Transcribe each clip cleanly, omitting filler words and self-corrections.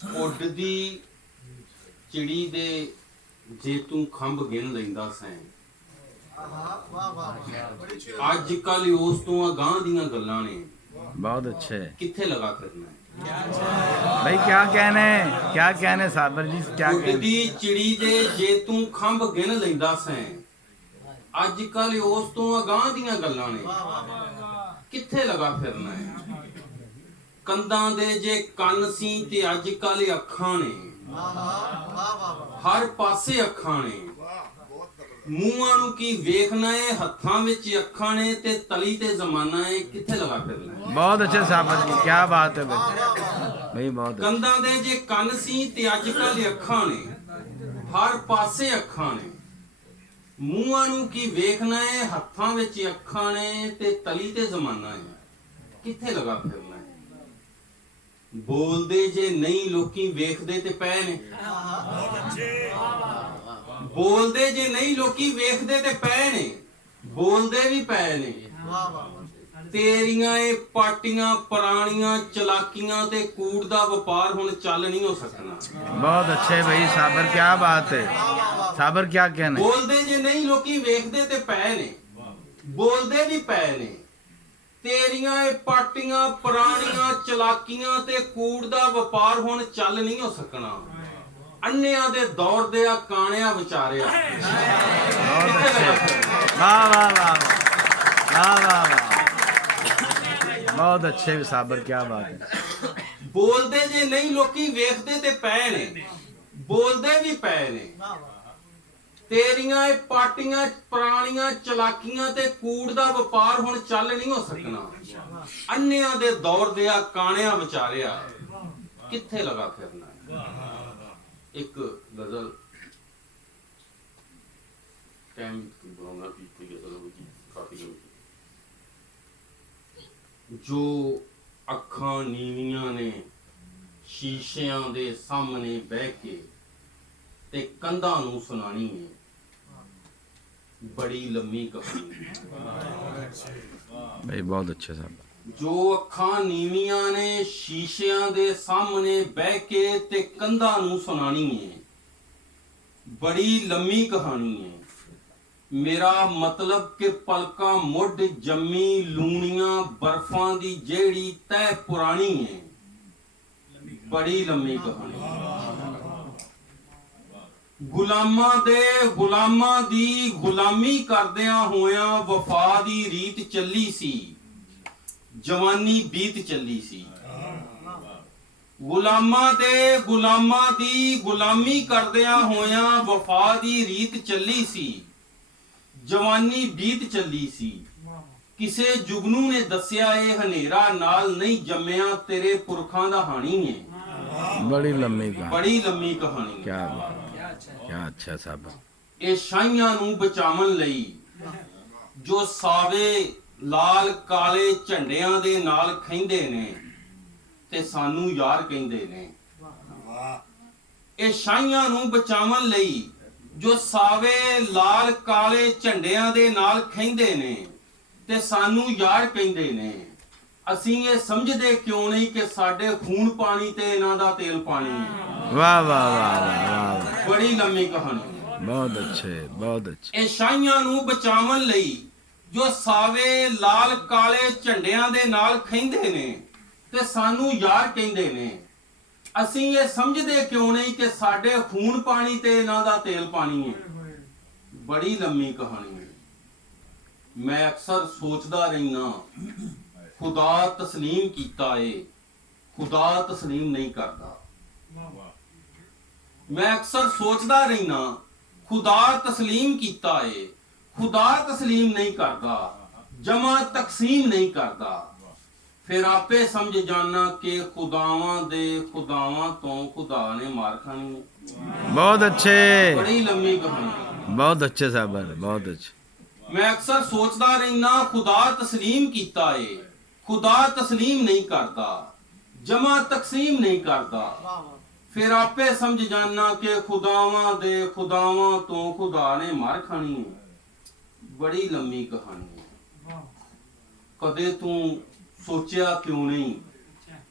ਉੱਡਦੀ ਚਿੜੀ ਦੇ ਜੇ ਤੂੰ ਖੰਭ ਗਿਣ ਲੈਂਦਾ ਸੈਂ। ਅੱਜ ਕੱਲ ਉਸ ਤੋਂ ਅਗਾਂਹ ਦੀਆਂ ਗੱਲਾਂ ਨੇ। बहुत अच्छे ਕਿੱਥੇ ਲਗਾ ਕਰਨਾ ਹੈ? भाई, क्या कहने साबर जी, क्या कहने? ਉੱਡਦੀ ਚਿੜੀ ਦੇ ਜੇ ਤੂੰ ਖੰਭ ਗਿਣ ਲੈਂਦਾ ਸੈਂ। ਅੱਜ ਕੱਲ ਉਸ ਤੋਂ ਅਗਾਂਹ ਦੀਆਂ ਗੱਲਾਂ ਨੇ। ਕਿੱਥੇ ਲਗਾ ਫਿਰਨਾ ਹੈ? ਕੰਧਾਂ ਦੇ ਜੇ ਕੰਨ ਸੀ ਤੇ ਅੱਜ ਕੱਲ ਅੱਖਾਂ ਨੇ। ਹਰ ਪਾਸੇ ਅੱਖਾਂ ਨੇ। ਮੂੰਹਾਂ ਨੂੰ ਕੀ ਵੇਖਣਾ ਏ, ਹੱਥਾਂ ਵਿੱਚ ਅੱਖਾਂ ਨੇ ਤੇ ਤਲੀ ਤੇ ਜ਼ਮਾਨਾ ਏ। ਕਿੱਥੇ ਲਗਾ ਫਿਰਨਾ ਹੈ? बहुत अच्छे साबर जी, क्या बात है भाई, बहुत ਕੰਧਾਂ ਦੇ ਜੇ ਕੰਨ ਸੀ ਤੇ ਅੱਜ ਕੱਲ ਅੱਖਾਂ ਨੇ। ਹਰ ਪਾਸੇ ਅੱਖਾਂ ਨੇ। ਮੂੰਹਾਂ ਨੂੰ ਕੀ ਵੇਖਣਾ ਏ, ਹੱਥਾਂ ਵਿੱਚ ਅੱਖਾਂ ਨੇ ਤੇ ਤਲੀ ਤੇ ਜ਼ਮਾਨਾ ਏ। ਕਿੱਥੇ ਲਗਾ ਫਿਰਨਾ ਹੈ? ਬੋਲਦੇ ਜੇ ਨਹੀਂ ਲੋਕੀ ਵੇਖਦੇ ਤੇ ਪਏ ਨੇ। ਬੋਲਦੇ ਜੇ ਨਹੀਂ ਲੋਕੀ ਵੇਖਦੇ ਤੇ ਪਏ ਨੇ। ਬੋਲਦੇ ਵੀ ਪਏ ਨੇ। ਤੇਰੀਆਂ ਇਹ ਪਾਟੀਆਂ ਪੁਰਾਣੀਆਂ ਚਲਾਕੀਆਂ ਤੇ ਕੂੜ ਦਾ ਵਪਾਰ ਹੁਣ ਚੱਲ ਨਹੀਂ ਹੋ ਸਕਣਾ। बहुत अच्छे भाई साबर, क्या बात है साबर, क्या कहने? ਬੋਲਦੇ ਜੇ ਨਹੀਂ ਲੋਕੀ ਵੇਖਦੇ ਤੇ ਪਏ ਨੇ। ਬੋਲਦੇ ਵੀ ਪਏ ਨੇ। ਤੇਰੀਆਂ ਇਹ ਪਾਟੀਆਂ ਪੁਰਾਣੀਆਂ ਚਲਾਕੀਆਂ ਤੇ ਕੂੜ ਦਾ ਵਪਾਰ ਹੁਣ ਚੱਲ ਨਹੀਂ ਹੋ ਸਕਣਾ। ਅੰਨਿਆਂ ਦੇ ਦੌਰ ਦੇ ਆ ਕਾਣਿਆਂ ਵਿਚਾਰਿਆ। बहुत अच्छे, वाह वाह वाह वाह वाह वाह, बहुत अच्छे साबर, क्या बात है। ਬੋਲਦੇ ਜੇ ਨਹੀਂ ਲੋਕੀ ਵੇਖਦੇ ਤੇ ਪਏ ਨੇ। ਬੋਲਦੇ ਵੀ ਪਏ ਨੇ। ਤੇਰੀਆਂ ਇਹ ਪਾਟੀਆਂ ਪੁਰਾਣੀਆਂ ਚਲਾਕੀਆਂ ਤੇ ਕੂੜ ਦਾ ਵਪਾਰ ਹੁਣ ਚੱਲ ਨਹੀਂ ਹੋ ਸਕਣਾ। ਅੰਨਿਆਂ ਦੇ ਦੌਰ ਦੇ ਆ ਕਾਣਿਆਂ ਵਿਚਾਰਿਆ। ਕਿੱਥੇ ਲਗਾ ਫਿਰਨਾ ਹੈ? ਇੱਕ ਗਜ਼ਲ ਟਾਈਮ ਬਣਾਉਣਾ ਪੀਤੀ ਗਜ਼ਲ ਹੋਗੀ ਕਾਫੀ ਹੋਗੀ। ਜੋ ਅੱਖਾਂ ਨੀਵੀਆਂ ਨੇ ਸ਼ੀਸ਼ਿਆਂ ਦੇ ਸਾਹਮਣੇ ਬਹਿ ਕੇ ਤੇ ਕੰਧਾਂ ਨੂੰ ਸੁਣਾਣੀ ਹੈ ਬੜੀ ਲੰਮੀ ਕਹਾਣੀ। भाई बहुत अच्छे साबर। ਜੋ ਅੱਖਾਂ ਨੀਵੀਆਂ ਨੇ ਸ਼ੀਸ਼ਿਆਂ ਦੇ ਸਾਹਮਣੇ ਬਹਿ ਕੇ ਤੇ ਕੰਧਾਂ ਨੂੰ ਸੁਣਾਣੀ ਹੈ ਬੜੀ ਲੰਮੀ ਕਹਾਣੀ ਹੈ। ਮੇਰਾ ਮਤਲਬ ਕਿ ਪਲਕਾਂ ਮੁੱਢ ਜੰਮੀ ਲੂਣੀਆਂ ਬਰਫਾਂ ਦੀ ਜਿਹੜੀ ਤਹਿ ਪੁਰਾਣੀ ਹੈ ਬੜੀ ਲੰਮੀ ਕਹਾਣੀ। ਗੁਲਾਮਾਂ ਦੀ ਗੁਲਾਮੀ ਕਰਦਿਆਂ ਹੋਇਆਂ ਵਫਾ ਦੀ ਰੀਤ ਚੱਲੀ ਸੀ। ਜਵਾਨੀ ਬੀਤ ਚੱਲੀ ਸੀ। ਗੁਲਾਮਾਂ ਦੀ ਗੁਲਾਮੀ ਕਰਦਿਆਂ ਹੋਇਆਂ ਵਫਾ ਦੀ ਰੀਤ ਚੱਲੀ ਸੀ। ਜਵਾਨੀ ਬੀਤ ਚੱਲੀ ਸੀ। ਕਿਸੇ ਜੁਗਨੂ ਨੇ ਦੱਸਿਆ ਇਹ ਹਨੇਰਾ ਨਾਲ ਨਹੀਂ ਜੰਮਿਆ ਤੇਰੇ ਪੁਰਖਾਂ ਦਾ ਹਾਣੀ ਹੈ। बड़ी लंबी कहानी, ਬੜੀ ਲੰਮੀ ਕਹਾਣੀ। क्या बात, क्या अच्छा साबर। ਇਹ ਸ਼ਾਹੀਆਂ ਨੂੰ ਬਚਾਉਣ ਲਈ ਜੋ ਸਾਵੇ ਲਾਲ ਕਾਲੇ ਝੰਡਿਆਂ ਦੇ ਨਾਲ ਖਹਿੰਦੇ ਨੇ ਤੇ ਸਾਨੂੰ ਯਾਰ ਕਹਿੰਦੇ ਨੇ। ਇਹ ਸ਼ਾਹੀਆਂ ਨੂੰ ਬਚਾਉਣ ਲਈ ਜੋ ਸਾਵੇ ਲਾਲ ਕਾਲੇ ਝੰਡਿਆਂ ਦੇ ਨਾਲ ਖਹਿੰਦੇ ਨੇ ਤੇ ਸਾਨੂੰ ਯਾਰ ਕਹਿੰਦੇ ਨੇ। ਅਸੀਂ ਇਹ ਸਮਝਦੇ ਕਿਉਂ ਨਹੀਂ ਕਿ ਸਾਡੇ ਖੂਨ ਪਾਣੀ ਤੇ ਇਹਨਾਂ ਦਾ ਤੇਲ ਪਾਣੀ ਹੈ। वाह वाह वाह वाह वाह, ਬੜੀ ਲੰਮੀ ਕਹਾਣੀ। बहुत अच्छे, बहुत अच्छे। ਇਹ ਸ਼ਾਹੀਆਂ ਨੂੰ ਬਚਾਉਣ ਲਈ ਜੋ ਸਾਵੇ ਲਾਲ ਕਾਲੇ ਝੰਡਿਆਂ ਦੇ ਨਾਲ ਖਹਿੰਦੇ ਨੇ ਤੇ ਸਾਨੂੰ ਯਾਰ ਕਹਿੰਦੇ ਨੇ। ਅਸੀਂ ਇਹ ਸਮਝਦੇ ਕਿਉਂ ਨਹੀਂ ਕਿ ਸਾਡੇ ਖੂਨ ਪਾਣੀ ਤੇ ਇਹਨਾਂ ਦਾ ਤੇਲ ਪਾਣੀ ਹੈ। ਬੜੀ ਲੰਮੀ ਕਹਾਣੀ ਹੈ। ਮੈਂ ਅਕਸਰ ਸੋਚਦਾ ਰਹਿਣਾ ਖੁਦਾ ਤਸਲੀਮ ਕੀਤਾ ਏ ਖੁਦਾ ਤਸਲੀਮ ਨਹੀਂ ਕਰਦਾ। ਮੈਂ ਅਕਸਰ ਸੋਚਦਾ ਰਹਿਣਾ ਖੁਦਾ ਤਸਲੀਮ ਕੀਤਾ ਏ ਖੁਦਾ ਤਸਲੀਮ ਨਹੀਂ ਕਰਦਾ ਜਮਾ ਤਕਸੀਮ ਨਹੀਂ ਕਰਦਾ। ਫਿਰ ਆਪੇ ਸਮਝ ਜਾਣਾ ਕਿ ਖੁਦਾਵਾਂ ਤੋਂ ਖੁਦਾ ਨੇ ਮਾਰ ਖਾਣੀ ਹੈ। बहुत अच्छे, ਬੜੀ ਲੰਮੀ ਕਹਾਣੀ। बहुत अच्छे साबर, बहुत अच्छे। ਮੈਂ ਅਕਸਰ ਸੋਚਦਾ ਰਹਿਣਾ ਖੁਦਾ ਤਸਲੀਮ ਕੀਤਾ ਏ ਖੁਦਾ ਤਸਲੀਮ ਨਹੀਂ ਕਰਦਾ ਜਮਾ ਤਕਸੀਮ ਨਹੀਂ ਕਰਦਾ। ਫਿਰ ਆਪੇ ਸਮਝ ਜਾਣਾ ਕਿ ਖੁਦਾਵਾਂ ਤੋਂ ਖੁਦਾ ਨੇ ਮਾਰ ਖਾਣੀ ਹੈ। ਬੜੀ ਲੰਮੀ ਕਹਾਣੀ ਹੈ। ਕਦੇ ਤੂੰ ਸੋਚਿਆ ਕਿਉਂ ਨਹੀਂ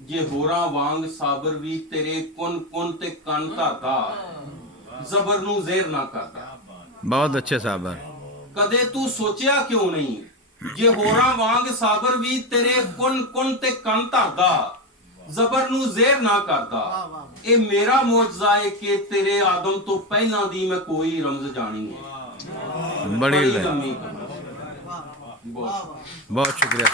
ਜੇ ਹੋਰਾਂ ਵਾਂਗ ਸਾਬਰ ਵੀ ਤੇਰੇ ਕੁਨ ਕੁਨ ਤੇ ਕੰਨ ਧਰਦਾ ਜ਼ਬਰ ਨੂੰ ਜ਼ੇਰ ਨਾ ਕਰਦਾ। बहुत अच्छे साबर। ਕਦੇ ਤੂੰ ਸੋਚਿਆ ਕਿਉਂ ਨਹੀਂ ਜੇ ਹੋਰਾਂ ਵਾਂਗ ਸਾਬਰ ਵੀ ਤੇਰੇ ਕੁਨ ਕੁਨ ਤੇ ਕੰਨ ਧਰਦਾ ਜ਼ਬਰ ਨੂੰ ਜ਼ੇਰ ਨਾ ਕਰਦਾ। ਇਹ ਮੇਰਾ ਮੌਜਜ਼ਾ ਹੈ ਕਿ ਤੇਰੇ ਆਦਮ ਤੋਂ ਪਹਿਲਾਂ ਦੀ ਮੈਂ ਕੋਈ ਰਮਜ਼ ਜਾਣੀ ਹੈ। बड़ी ਬੜੀ लय। ਲੰਮੀ ਕਹਾਣੀ। ਬਹੁਤ बहुत शुक्रिया।